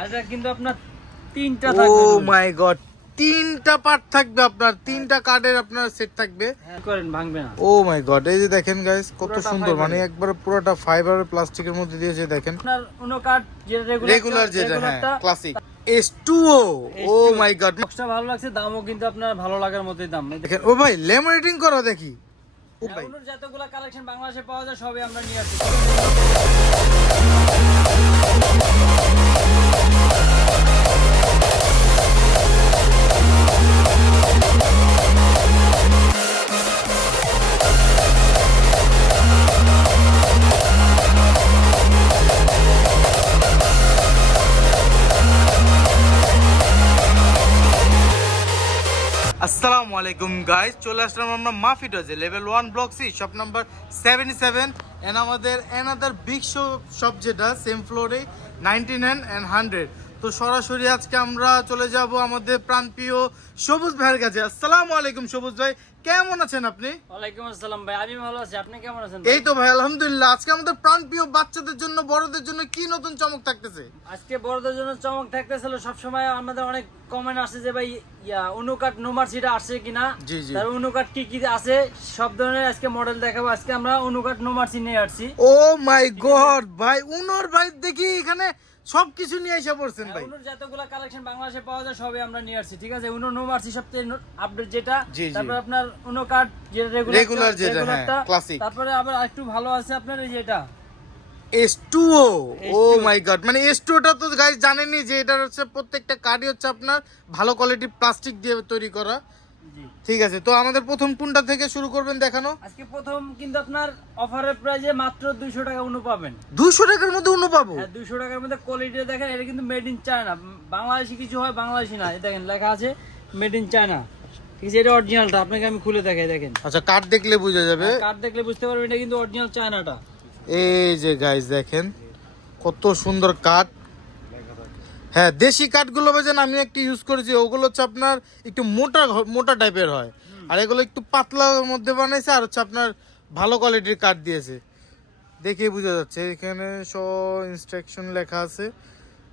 আর এটা কিন্তু আপনার তিনটা ও থাকবে। মাই গড তিনটা পার্ট থাকবে আপনার তিনটা কার্ডের আপনার সেট থাকবে। হ্যাঁ, করেন ভাঙবে না। ও মাই গড এই যে দেখেন গাইস কত সুন্দর মানে একবার পুরোটা ফাইবার প্লাস্টিকের মধ্যে দিয়েছে দেখেন। আপনার উনো কার্ড যেটা রেগুলার রেগুলার যেটা হ্যাঁ ক্লাসিক S2O ও S2O মাই গড বক্সটা ভালো লাগছে দামও কিন্তু আপনার ভালো লাগার মতোই দাম। দেখেন ও ভাই লেমিনেটিং করা দেখি। ও ভাই। উনোর যতগুলো কালেকশন বাংলাদেশে পাওয়া যায় সবই আমরা নিয়ে আসছি। আলাইকুম গাইজ চলে আসলাম আমরা মাফিটাজে level one block C shop number seventy seven and আমাদের অ্যানাদার বিগ শপ শপ যেটা সেম ফ্লোরে নাইনটি নাইন অ্যান্ড হান্ড্রেড তো সরাসরি আজকে আমরা চলে যাব আমাদের প্রাণপ্রিয় সবুজ ভাইয়ের কাছে। আসসালামু আলাইকুম সবুজ ভাই কেমন আছেন আপনি? ওয়ালাইকুম আসসালাম ভাই আমি ভালো আছি। আপনি কেমন আছেন এই তো ভাই আলহামদুলিল্লাহ। আজকে আমাদের প্রাণপ্রিয় বাচ্চাদের জন্য বড়দের জন্য কি নতুন চমক থাকতেছে? আজকে বড়দের জন্য চমক থাকতেছিল সবসময় আমাদের অনেক কমেন্ট আসে যে ভাই ইয়া অনুকাট নোমার সিটা আসছে কিনা? জি, জি। তার অনুকাট কি কি আছে? সব ধরনের আজকে মডেল দেখাবো। আজকে আমরা অনুকাট নোমার্সি নিয়ে আসছি। ও মাই গড ভাই উনোর ভাই দেখি এখানে সবকিছু নিয়ে এসে পড়ছেন ভাই। উনোর যতগুলো কালেকশন বাংলাদেশে পাওয়া যায় সবই আমরা নিয়ে আসছি ঠিক আছে? উনো সবচেয়ে আপডেট যেটা। তারপর আপনার উনো কার্ড যেটা রেগুলার যেটা, হ্যাঁ, classic। তারপরে আবার একটু ভালো আছে আপনার এই যেটা S2O ও S2O মাই গড মানে S2O টা তো গাইস জানেনই যে এটা হচ্ছে প্রত্যেকটা কার্ডই হচ্ছে আপনার ভালো কোয়ালিটির প্লাস্টিক দিয়ে তৈরি করা। ঠিক আছে তো আমাদের প্রথম কোনটা থেকে শুরু করবেন দেখানো? আজকে প্রথম কিন্তু আপনার অফারের প্রাইজে মাত্র দুইশো টাকা উনো পাবেন। দুশো টাকার মধ্যে উনো পাবো? হ্যাঁ দুশো টাকার মধ্যে কোয়ালিটি দেখেন এটা কিন্তু মেড ইন চায়না বাংলাদেশি কিছু হয় বাংলাদেশি না। এই দেখেন লেখা আছে মেড ইন চায়না ঠিক আছে এটা অরিজিনালটা আপনাকে আমি খুলে দেখাই দেখেন। আচ্ছা কার্ড দেখলে বোঝা যাবে। কার্ড দেখলে বুঝতে পারবেন এটা কিন্তু অরিজিনাল চায়নাটা এই যে গাইস দেখেন কত সুন্দর কাঠ হ্যাঁ দেশি কাঠগুলো বাজেন আমি একটা ইউজ করেছি ওগুলো হচ্ছে আপনার একটু মোটা মোটা টাইপের হয়। আর এগুলো একটু পাতলার মধ্যে বানাইছে আর হচ্ছে আপনার ভালো কোয়ালিটির কাঠ দিয়েছে। দেখে বোঝা যাচ্ছে এখানে সব ইনস্ট্রাকশন লেখা আছে।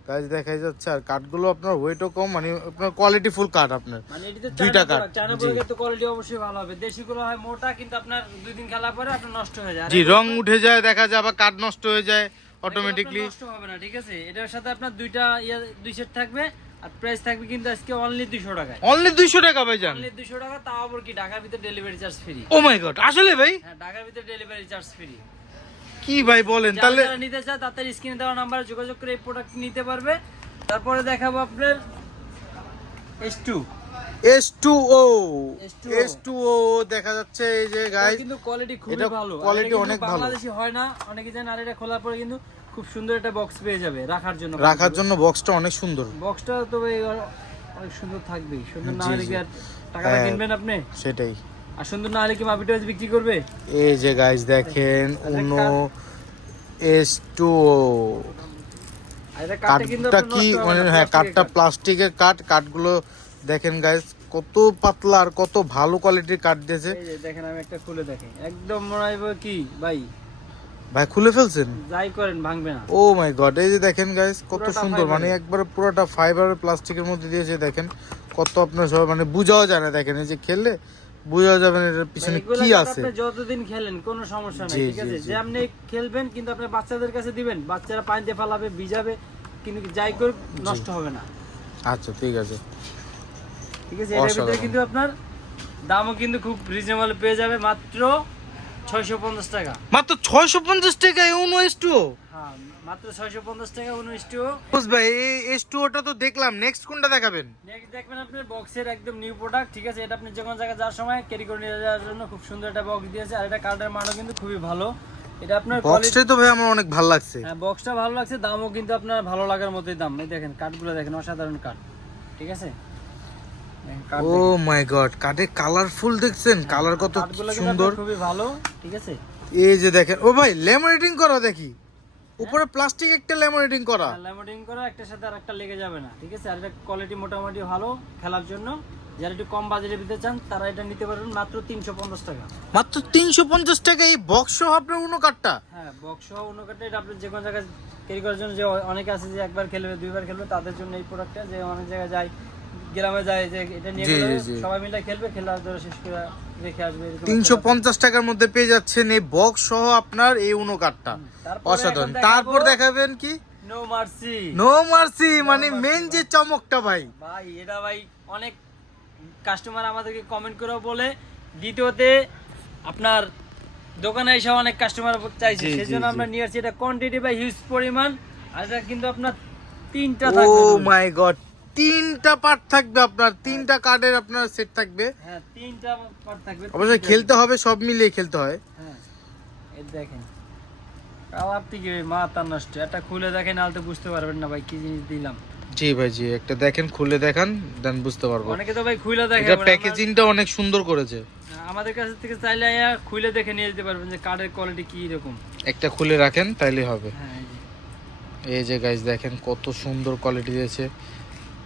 গাছ দেখাই যাচ্ছে আর কাঠগুলো আপনার ওয়েটও কম মানে আপনার কোয়ালিটি ফুল কাঠ আপনার। মানে দুইটা কাঠ, চায়না। তো কোয়ালিটি অবশ্যই ভালো হবে। দেশিগুলো হয় মোটা কিন্তু আপনার দুই দিন খেলা পরে আপনার নষ্ট হয়ে যায়। জি রং উঠে যায় দেখা যায় আবার কাঠ নষ্ট হয়ে যায়। অটোমেটিকলি নষ্ট হবে না ঠিক আছে? এটার সাথে আপনার দুইটা ইয়া দুই সেট থাকবে আর প্রাইস থাকবে কিন্তু আজকে অনলি দুইশো টাকায়। অনলি দুইশো টাকা ভাইজান। অনলি দুইশো টাকা তাও আবার কি ঢাকার ভিতরে delivery charge free oh my god আসলে ভাই? হ্যাঁ ঢাকার ভিতরে ডেলিভারি চার্জ ফ্রি কি ভাই বলেন তাহলে যারা নিতে চায় তাদের স্ক্রিনে দেওয়া নাম্বারে যোগাযোগ করে এই প্রোডাক্ট নিতে পারবে। তারপরে দেখাবো আপনার S two S two O S two O দেখা যাচ্ছে এই যে গাইস কিন্তু কোয়ালিটি খুবই ভালো। কিন্তু অনেক ভালো। বাংলাদেশি হয় না। অনেকে জানেন আর এটা খোলার পরে কিন্তু খুব সুন্দর একটা বক্স পেয়ে যাবে রাখার জন্য। রাখার জন্য বক্সটা অনেক সুন্দর। বক্সটা তো অনেক সুন্দর থাকবেই। সুন্দর না হলে কি আর টাকাটা হ্যাঁ। কিনবেন আপনি? সেটাই। আর সুন্দর না হলে কি মাপিটাজ বিক্রি করবে? এই যে গাইস দেখেন উনো এস টু ও আর এটা কাটে কিন্তু কাঠটা আপনার কি মানে হ্যাঁ কাঠটা কাঠ। প্লাস্টিকের কাঠ কাঠগুলো দেখেন গাইস কত পাতলা আর কত ভালো কোয়ালিটির কাঠ দিয়েছে। দেখেন আমি একটা খুলে দেখি একদম মনে কি? ভাই। ভাই খুলে ফেলছেন? যাই করেন ভাঙবে না। ও মাই গড এই যে দেখেন গাইস কত সুন্দর মানে। একবার পুরোটা ফাইবার প্লাস্টিকের মধ্যে দিয়েছে দেখেন। কত আপনার সব মানে বুঝাও যায় না দেখেন এই যে খেললে বুঝাও যাবে না এটার পিছনে কি আছে। আপনি যতদিন খেলেন কোনো সমস্যা নাই ঠিক আছে? যে আপনি খেলবেন কিন্তু আপনি বাচ্চাদের কাছে দিবেন বাচ্চারা পানিতে ফালাবে ভিজাবে কিন্তু যাই করুক নষ্ট হবে না। আচ্ছা ঠিক আছে। ঠিক আছে এটার ভিতরে কিন্তু আপনার দামও কিন্তু খুব রিজনেবল পেয়ে যাবে মাত্র ছয়শো পঞ্চাশ টাকা। মাত্র ছয়শো পঞ্চাশ টাকা ইউনো এস টু হ্যাঁ মাত্র ছয়শো পঞ্চাশ টাকা উনিশ টু ভাই এই এস টু ওটা তো দেখলাম। নেক্সট কোনটা দেখাবেন? নেক্সট দেখবেন বক্সের একদম নিউ প্রোডাক্ট ঠিক আছে? এটা আপনি যে কোনো জায়গায় যাওয়ার সময় ক্যারি করে নিয়ে যাওয়ার জন্য খুব সুন্দর একটা বক্স দিয়েছে। আর এটা কার্ডের মানও কিন্তু খুবই ভালো। এটা আপনার বক্সটাই তো ভাই আমার অনেক ভালো লাগছে। হ্যাঁ বক্সটা ভালো লাগছে দামও কিন্তু আপনার ভালো লাগার মতোই দাম। এই দেখেন কাঠগুলো দেখেন অসাধারণ কাঠ ঠিক আছে? কাঠ ও মাই গড কাঠের কালারফুল দেখছেন কালার কত কাঠগুলো কিন্তু সুন্দর। খুবই ভালো ঠিক আছে? এই যে দেখেন ও ভাই লেমিনেটিং করা দেখি। উপরে প্লাস্টিক একটা লেমিনেটিং করা। ল্যামিনেটিং করে একটার সাথে আর একটা লেগে যাবে না ঠিক আছে? আর এটা কোয়ালিটি মোটামুটি ভালো খেলার জন্য। যারা একটু কম বাজেটের ভিতরে চান তারা এটা নিতে পারবেন মাত্র তিনশো পঞ্চাশ টাকা। মাত্র তিনশো পঞ্চাশ টাকা এই বক্স সহ আপনার উনো কাঠটা হ্যাঁ বক্স সহ অন্য কাটে এটা আপনি যে কোনো জায়গায় ক্যারি করার জন্য যে অনেকে আছে যে একবার খেলবে দুইবার খেলবে তাদের জন্য এই প্রোডাক্টটা যে অনেক জায়গায় যায় গ্রামে যায় যে এটা নিয়ে। সবাই মিলে খেলবে খেলার ধরে শেষ করে রেখে আসবে তিনশো পঞ্চাশ টাকার মধ্যে পেয়ে যাচ্ছেন এই বক্স সহ আপনার এই উনো কার্ডটা অসাধারণ। তারপর দেখাবেন কি? নো মার্সি নো মার্সি মানে মেন যে চমকটা ভাই। ভাই এটা ভাই অনেক কাস্টমার আমাদেরকে কমেন্ট করে বলে দ্বিতীয়তে আপনার দোকানে এসে অনেক কাস্টমার চাইছে সেজন্য আমরা নিয়ে আসছি। এটা কোয়ান্টিটি বা হিউজ পরিমাণ আর এটা কিন্তু আপনার তিনটা ও থাকবে। মাই গড তিনটা পার্ট থাকবে আপনার তিনটা কার্ডের আপনার সেট থাকবে। হ্যাঁ তিনটা part থাকবে। অবশ্যই খেলতে হবে সব মিলিয়ে খেলতে হয়। হ্যাঁ এই দেখেন। কালার থেকে মাথা নষ্ট এটা খুলে দেখেন নাহলে তো বুঝতে পারবেন না ভাই কি জিনিস দিলাম। জি ভাই জি একটা দেখেন খুলে দেখান দেন বুঝতে পারব। অনেকে তো ভাই খুলে দেখে এটা প্যাকেজিংটা অনেক সুন্দর করেছে। আমাদের কাছ থেকে চাইলে আইয়া খুলে দেখে নিয়ে যেতে পারবেন যে কার্ডের কোয়ালিটি কি রকম একটা খুলে রাখেন তাইলে হবে। হ্যাঁ। এই যে। গাইস দেখেন কত সুন্দর কোয়ালিটি দিয়েছে।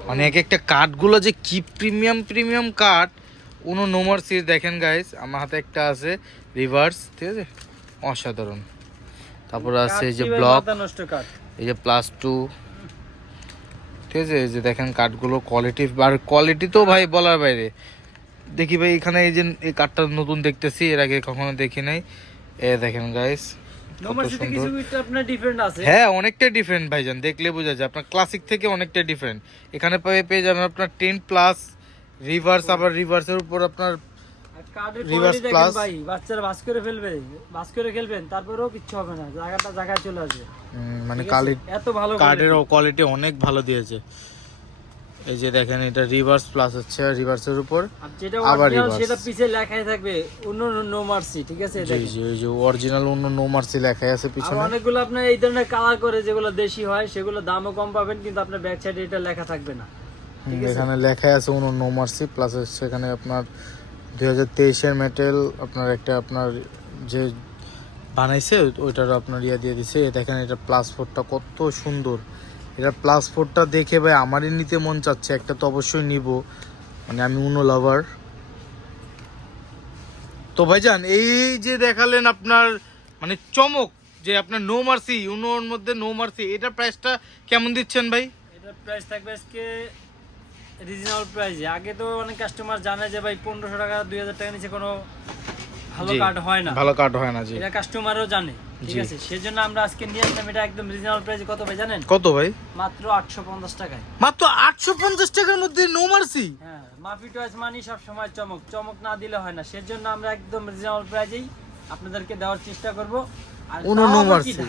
মানে এক একটা কাঠগুলো যে কি প্রিমিয়াম প্রিমিয়াম কাঠ উনো নোমার সির দেখেন গাইস আমার হাতে একটা আছে রিভার্স ঠিক আছে? অসাধারণ। তারপর আছে এই যে ব্লক এই যে প্লাস টু ঠিক আছে? এই যে দেখেন কাঠগুলো কোয়ালিটি আর কোয়ালিটি তো ভাই বলার বাইরে। দেখি ভাই এখানে এই যে এই কাঠটা নতুন দেখতেছি এর আগে কখনো দেখি নাই। এ দেখেন গাইস হ্যাঁ অনেকটা ডিফারেন্ট ভাইজান দেখলে বোঝা যায়। আপনার ক্লাসিক থেকে অনেকটা ডিফারেন্ট এখানে পেয়ে যাবেন আপনার টেন প্লাস রিভার্স আবার রিভার্সের উপর আপনার। ভাই বাচ্চারা বাস করে ফেলবে বাস করে খেলবেন তারপরেও কিচ্ছু হবে না জায়গাটা জায়গায় চলে আসবে। মানে কালি এত ভালো কার্ডের কোয়ালিটি অনেক ভালো দিয়েছে। এই যে দেখেন এটা রিভার্স প্লাস হচ্ছে রিভার্সের উপর আবার reverse। সেটা পিছে লেখাই থাকবে অন্য নো মার্সি ঠিক আছে? জি জি ওই যে অরিজিনাল অন্য নো মার্সি লেখাই আছে আর পিছনে। অনেকগুলো আপনার এই ধরনের কালার করে যেগুলো দেশি হয় সেগুলো দামও কম পাবেন কিন্তু আপনার ব্যাক সাইডে এটা লেখা থাকবে না এখানে লেখাই আছে অন্য নো মার্সি প্লাস সেখানে আপনার দুই হাজার তেইশের মেটেল আপনার একটা আপনার যে বানাইছে ওইটার আপনার ইয়া দিয়ে দিছে। দেখেন এটা প্লাস ফোরটা কত সুন্দর। এটা প্লাস ফোরটা দেখে ভাই আমারই নিতে মন চাচ্ছে, একটা তো অবশ্যই নিব। মানে আমি উনো লাভার তো ভাইজান, এই যে দেখালেন আপনার মানে চমক, যে আপনার নো মার্সি উনোর মধ্যে নো মার্সি এটা প্রাইসটা কেমন দিচ্ছেন ভাই? এটার প্রাইস থাকবে আজকে রিজনেবল প্রাইসে আগে তো অনেক কাস্টমার জানে যে ভাই পনেরোশো টাকা, দুই হাজার টাকা নিচে কোনো ভালো কার্ড হয় না। ভালো কার্ড হয় না জি। এটা কাস্টমারও জানে ঠিক আছে? সেজন্য আমরা আজকে নিয়ে আসলাম এটা একদম রিজনেবল প্রাইসে কত ভাই জানেন? কত ভাই? মাত্র আটশো পঞ্চাশ টাকায়। মাত্র আটশো পঞ্চাশ টাকার মধ্যে নো মার্সি হ্যাঁ মাফি টয়েস মানি সব সময় চমক। চমক না দিলে হয় না। সেজন্য আমরা একদম রিজনেবল প্রাইসেই আপনাদেরকে দেওয়ার চেষ্টা করব। আর।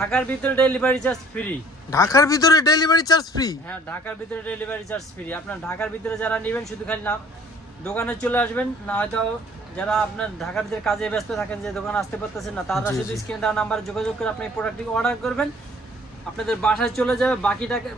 ঢাকার ভিতরে ডেলিভারি চার্জ ফ্রি ঢাকার ভিতরে ডেলিভারি চার্জ ফ্রি হ্যাঁ ঢাকার ভিতরে ডেলিভারি চার্জ ফ্রি আপনার ঢাকার ভিতরে যারা নেবেন শুধু খালি নাম দোকানে চলে আসবেন না হয়তো যারা আপনার ঢাকার ভিতরে কাজে ব্যস্ত থাকেন যে দোকানে আসতে পারতেছেন না তারা শুধু। স্ক্রিন দেওয়া নাম্বারে যোগাযোগ করে আপনি প্রোডাক্টটি অর্ডার করবেন। আপনাদের বাসায় চলে যাবে বাকি টাকা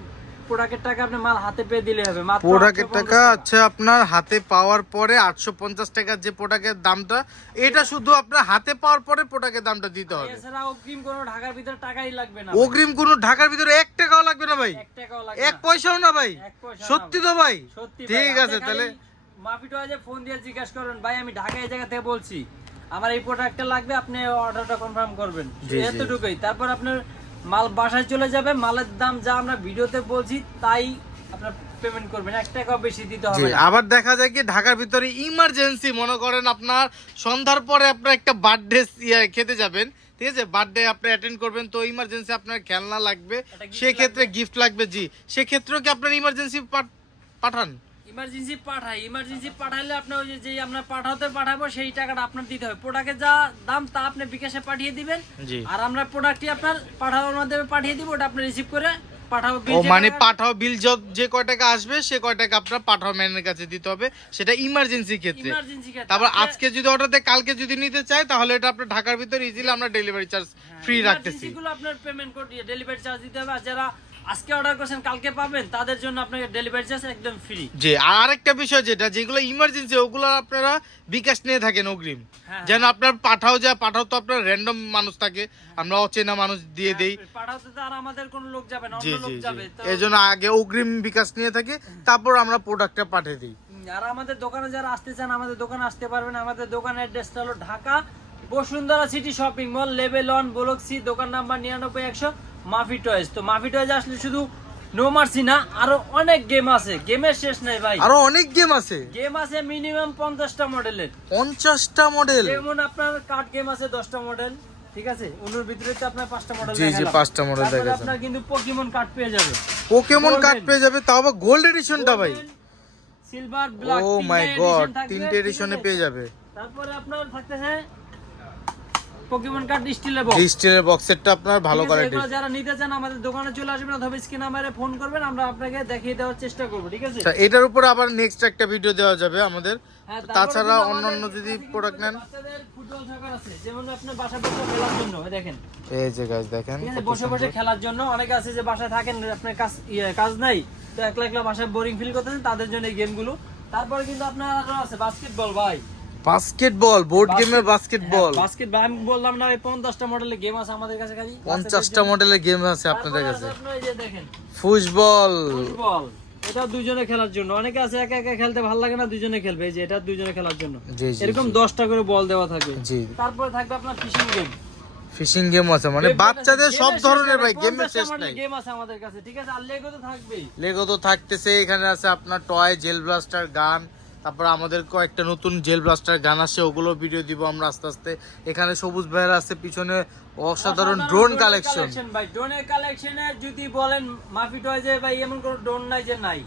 প্রোডাক্টের টাকা আপনি মাল হাতে পেয়ে দিলে হবে। মাত্র প্রোডাক্টের টাকা আচ্ছা আপনার হাতে পাওয়ার পরে আটশো পঞ্চাশ টাকার যে প্রোডাক্টের দামটা এটা শুধু আপনার হাতে পাওয়ার পরে প্রোডাক্টের দামটা দিতে হবে। এছাড়া অগ্রিম কোনো ঢাকার ভিতরে টাকাই লাগবে না অগ্রিম কোনো ঢাকার ভিতরে এক টাকাও লাগবে না ভাই। এক টাকাও লাগবে এক পয়সাও না ভাই। সত্যি তো ভাই। সত্যি ঠিক আছে তাহলে মাফিটো আজ ফোন দিয়ে জিজ্ঞাসা করেন ভাই আমি ঢাকা এই জায়গা থেকে বলছি আমার এই প্রোডাক্টটা লাগবে আপনি অর্ডারটা কনফার্ম করবেন। এতটুকুই। তারপর আপনার মাল বাসায় চলে যাবে মালের দাম যা আমরা ভিডিওতে বলছি তাই আপনার পেমেন্ট করবেন। এক টাকাও বেশি দিতে হবে না। আবার দেখা যায় কি ঢাকার ভিতরে ইমার্জেন্সি মনে করেন আপনার সন্ধ্যার পরে আপনার একটা বার্থডে খেতে যাবেন ঠিক আছে? বার্থডে আপনি অ্যাটেন্ড করবেন তো ইমার্জেন্সি আপনার খেলনা লাগবে সেক্ষেত্রে গিফট লাগবে জি। সেক্ষেত্রেও কি আপনার ইমার্জেন্সি পাঠান? ইমার্জেন্সি পাঠাই। ইমার্জেন্সি পাঠাইলে আপনি ওই যে- আমরা পাঠাতে পাঠাবো সেই টাকাটা আপনার দিতে হবে। প্রোডাক্টের যা দাম তা আপনি বিকাশে পাঠিয়ে দিবেন। আর আমরা প্রোডাক্টটি আপনার পাঠানোর মাধ্যমে পাঠিয়ে দিব ওটা আপনি রিসিভ করে পাঠাবো ও মানে পাঠাও বিল যে কয় টাকা আসবে সে কয় টাকা আপনার পাঠাও ম্যানের কাছে দিতে হবে। সেটা ইমার্জেন্সি ক্ষেত্রে। তারপর আজকে যদি অর্ডার দেয় কালকে যদি নিতে চায় তাহলে এটা আপনার ঢাকার ভিতরে ইজিলি আমরা ডেলিভারি চার্জ ফ্রি রাখতেছি। emergency গুলো আপনার পেমেন্ট করে ডেলিভারি চার্জ দিতে হবে। আর যারা আজকে অর্ডার করছেন কালকে পাবেন তাদের জন্য আপনাকে ডেলিভারি চার্জ একদম ফ্রি যে আর আরেকটা বিষয় যেটা যেগুলো ইমার্জেন্সি ওগুলো আপনারা বিকাশ নিয়ে থাকেন অগ্রিম। হ্যাঁ। যেন আপনার পাঠাও যায় পাঠাও তো আপনার র্যান্ডম মানুষ থাকে আমরা অচেনা মানুষ দিয়ে দেই। পাঠাতে তো আর আমাদের কোনো লোক যাবে না অন্য লোক জি জি। যাবে এই জন্য আগে অগ্রিম বিকাশ নিয়ে থাকি তারপর আমরা প্রোডাক্টটা পাঠিয়ে দিই। আর আমাদের দোকানে যারা আসতে চান আমাদের দোকানে আসতে পারবেন আমাদের দোকানের অ্যাড্রেসটা হলো Dhaka Bashundhara city shopping mall level one block C দোকান নাম্বার নিরানব্বই একশো। মাফি টয়েস তো মাফি টয়েস আসলে শুধু নো মার্সি না আরও অনেক গেম আছে। গেমের শেষ নাই ভাই। আরও অনেক গেম আছে। গেম আছে মিনিমাম পঞ্চাশটা মডেলের পঞ্চাশটা মডেল যেমন আপনার কার্ড গেম আছে দশটা মডেল ঠিক আছে? অনুর ভিতরে তো আপনার পাঁচটা মডেল জি, জি, পাঁচটা model দেখালাম। আপনার কিন্তু পোকেমন কার্ড পেয়ে যাবে। Pokemon card. পেয়ে যাবে তাও আবার গোল্ড এডিশনটা ভাই। Silver black oh my god তিনটে এডিশনে পেয়ে যাবে। তারপরে আপনার থাকতেছে পোকেমন কার্ড স্টিলের বক্স ডিজিটাল বক্সেরটা আপনার ভালো কোয়ালিটি এগুলো যারা নিতে চান আমাদের দোকানে চলে আসবেন অথবা স্ক্রিন নাম্বারে ফোন করবেন আমরা আপনাকে দেখিয়ে দেওয়ার চেষ্টা করব ঠিক আছে? আচ্ছা এটার উপর আবার নেক্সট একটা ভিডিও দেওয়া যাবে আমাদের। হ্যাঁ, তাছাড়া অন্যান্য যদি প্রোডাক্ট নেন। ফুটবল সকার আছে যেমন আপনার বাসা বসে খেলার জন্য দেখেন। এই যে গাইস দেখেন ঠিক আছে বসে বসে খেলার জন্য। অনেকে আছে যে বাসায় থাকেন আপনার কাজ ইয়ে, কাজ নাই তো একলা একলা বাসায় বোরিং ফিল করতেছেন তাদের জন্য এই গেমগুলো তারপরে কিন্তু আপনার আরও আছে বাস্কেটবল ভাই। বাস্কেটবল বোর্ড গেমের বাস্কেটবল বাস্কেটবল আমি বললাম না ওই পঞ্চাশটা মডেলের গেম আছে আমাদের কাছে খালি। পঞ্চাশটা মডেলের গেম আছে আপনাদের কাছে। এই যে দেখেন। ফুটবল ফুটবল এটা দুজনে খেলার জন্য। অনেকে আছে একা একা খেলতে ভালো লাগে না দুজনে খেলবে। এই যে এটা দুজনে খেলার জন্য। এরকম দশটা করে বল দেওয়া থাকবে জি। তারপরে থাকবে আপনার ফিশিং গেম ফিশিং গেম আছে মানে বাচ্চাদের সব ধরনের ভাই গেমের শেষ নাই। গেম আছে আমাদের কাছে ঠিক আছে? আর লেগো তো থাকবেই। লেগো তো থাকতেছে এখানে আছে আপনার টয় জেল ব্লাস্টার গান তারপর আমাদের কয়েকটা নতুন জেল ব্লাস্টার গান আসছে ওগুলো ভিডিও দিব আমরা আস্তে আস্তে। এখানে সবুজ ভাইয়ের আছে পিছনে অসাধারণ ড্রোন কালেকশন ভাই। ড্রোনের কালেকশনে যদি বলেন মাফি টয় যে ভাই এমন কোনো ড্রোন নাই যে নাই।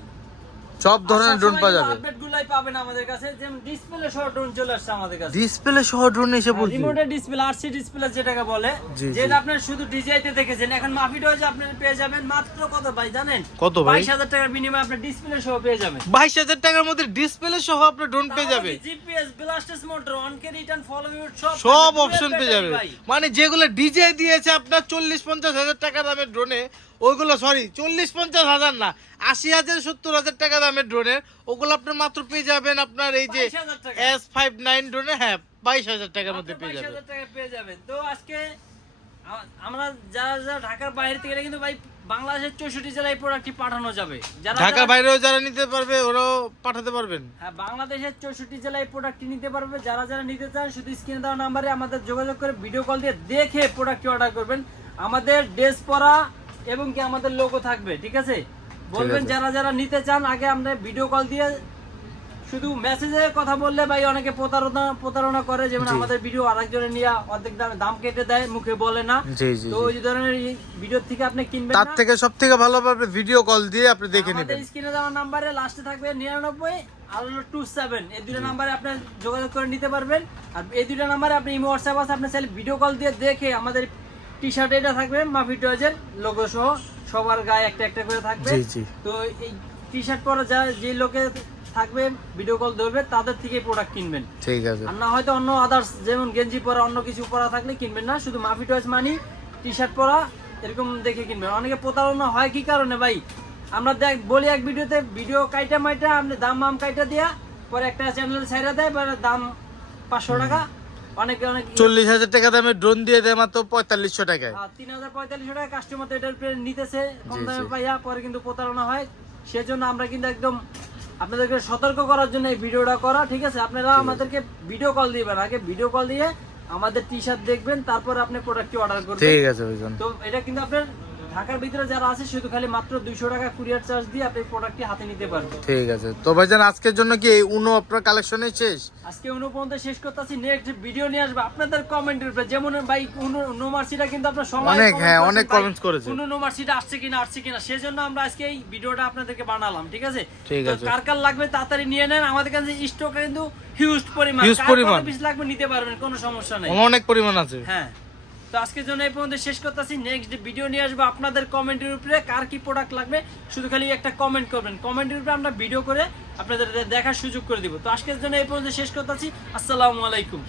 সব ধরনের ড্রোন পাওয়া যাবে। আপডেটগুলাই পাবেন আমাদের কাছে যেমন ডিসপ্লে সহ ড্রোন চলে আসছে আমাদের কাছে। ডিসপ্লে সহ ড্রোন এসে বলছি। রিমোটের ডিসপ্লে আরসি ডিসপ্লে যেটাকে বলে। যেটা শুধু ডিজাইতে দেখেছেন। এখন মাফি আপনি পেয়ে যাবেন মাত্র কত ভাই জানেন? কত ভাই? বাইশ হাজার টাকার বিনিময়ে আপনি ডিসপ্লে সহ পেয়ে যাবেন। বাইশ হাজার টাকার মধ্যে ডিসপ্লে সহ আপনার ড্রোন পেয়ে যাবে। GPS brushless motor one key return follow mute সব সব অপশন পেয়ে যাবে। মানে যেগুলো ডিজে দিয়েছে আপনার চল্লিশ পঞ্চাশ হাজার টাকা দামের ড্রোনে ওইগুলো সরি চল্লিশ পঞ্চাশ হাজার না আশি হাজার সত্তর হাজার টাকা দামের ড্রোনের ওগুলো আপনি মাত্র পেয়ে যাবেন আপনার এই যে 22,000 এস ফাইভ নাইন ড্রোনে হ্যাঁ বাইশ হাজার টাকার মধ্যে পেয়ে যাবেন। 22,000 টাকা পেয়ে যাবেন। তো আজকে আমরা যারা যারা ঢাকার বাইরে থেকে কিন্তু ভাই বাংলাদেশের চৌষট্টি জেলায় প্রোডাক্টটি পাঠানো যাবে। যারা ঢাকার বাইরেও যারা নিতে পারবে ওরাও পাঠাতে পারবেন। হ্যাঁ বাংলাদেশের চৌষট্টি জেলায় প্রোডাক্টটি নিতে পারবে। যারা যারা নিতে চান শুধু স্ক্রিনে দেওয়া নাম্বারে আমাদের যোগাযোগ করে ভিডিও কল দিয়ে দেখে প্রোডাক্টটি অর্ডার করবেন। আমাদের ড্রেস পরা এবং কি আমাদের লোগো থাকবে ঠিক আছে? বলবেন যারা যারা নিতে চান আগে আমরা ভিডিও কল দিয়ে শুধু মেসেজে কথা বললে ভাই অনেকে প্রতারণা প্রতারণা করে যেমন আমাদের ভিডিও আরেকজনে নিয়ে অর্ধেক দামে দাম কেটে দেয় মুখে বলে না। তো ওই ধরনের ভিডিও থেকে আপনি কিনবেন তার থেকে সব থেকে ভালো পাবে ভিডিও কল দিয়ে আপনি দেখে নেবেন। আমাদের স্ক্রিনে দেওয়া নাম্বারে লাস্টে থাকবে নিরানব্বই আর হলো টু সেভেন এই দুটো নাম্বারে আপনি যোগাযোগ করে নিতে পারবেন। আর এই দুটো নাম্বারে আপনি ইমো হোয়াটসঅ্যাপ আছে আপনি চাইলে ভিডিও কল দিয়ে দেখে আমাদের টি শার্ট এটা থাকবে মাফি টয়েজের লোগো সহ সবার গায়ে একটা একটা করে থাকবে। জি জি। তো এই টি শার্ট পরে যা যে লোকে থাকবে ভিডিও কল ধরবে তাদের থেকে প্রোডাক্ট কিনবেন। ঠিক আছে। আর না হয়তো অন্য আদার্স যেমন গেঞ্জি পরা অন্য কিছু পরা থাকলে কিনবেন না শুধু মাফি টয়েস মানি টি শার্ট পরা এরকম দেখে কিনবেন। অনেকে প্রতারণা হয় কি কারণে ভাই? আমরা দেখ বলি এক ভিডিওতে ভিডিও কাইটা মাইটা আপনি দাম মাম কাইটা দিয়া পরে একটা চ্যানেল ছাইরা দেয় পরে দাম পাঁচশো টাকা অনেকে অনেক চল্লিশ হাজার টাকা দামের ড্রোন দিয়ে দেয় মাত্র পঁয়তাল্লিশশো টাকায়। তিন হাজার পঁয়তাল্লিশশো টাকা কাস্টমার এটার উপরে নিতেছে কম দামে পাইয়া পরে কিন্তু প্রতারণা হয়। সেজন্য আমরা কিন্তু একদম আপনাদেরকে সতর্ক করার জন্য এই ভিডিওটা করা ঠিক আছে? আপনারা আমাদেরকে ভিডিও কল দিবেন আগে। ভিডিও কল দিয়ে আমাদের টি শার্ট দেখবেন তারপর আপনি প্রোডাক্ট অর্ডার করবেন। ঠিক আছে তো এটা কিন্তু আপনার ঢাকার ভিতরে যারা আছে শুধু খালি মাত্র দুইশো টাকা কুরিয়ার চার্জ দিয়ে আপনি প্রোডাক্টটি হাতে নিতে পারবেন ঠিক আছে। তো ভাইজান আজকের জন্য কি এই উনো আপনার কালেকশনে শেষ? আজকে উনো পর্যন্ত শেষ করতেছি। নেক্সট ভিডিও নিয়ে আসব। আপনাদের কমেন্টের উপরে। যেমন ভাই উনো নোমার্সিটা কিন্তু আপনার সময় অনেক, হ্যাঁ, অনেক comments করেছে। উনো নোমার্সিটা আসছে কিনা আসছে কিনা সেজন্য আমরা আজকে এই ভিডিওটা আপনাদেরকে বানালাম ঠিক আছে? ঠিক আছে। কার কার লাগবে তাড়াতাড়ি নিয়ে নেন। আমাদের কাছে স্টক কিন্তু হিউজ পরিমাণ। কার পরিমাণ। লাগবে নিতে পারবেন কোনো সমস্যা নেই। অনেক পরিমাণ আছে। হ্যাঁ। তো আজকের জন্য এই পর্যন্ত শেষ করতেছি। নেক্সট ভিডিও নিয়ে আসব আপনাদের কমেন্টের উপরে। কার কি প্রোডাক্ট লাগবে? শুধু খালি একটা কমেন্ট করবেন। কমেন্টের উপরে আমরা ভিডিও করে আপনাদের দেখার সুযোগ করে দিব। তো আজকের জন্য এই পর্যন্ত শেষ করতেছি। আসসালামু আলাইকুম।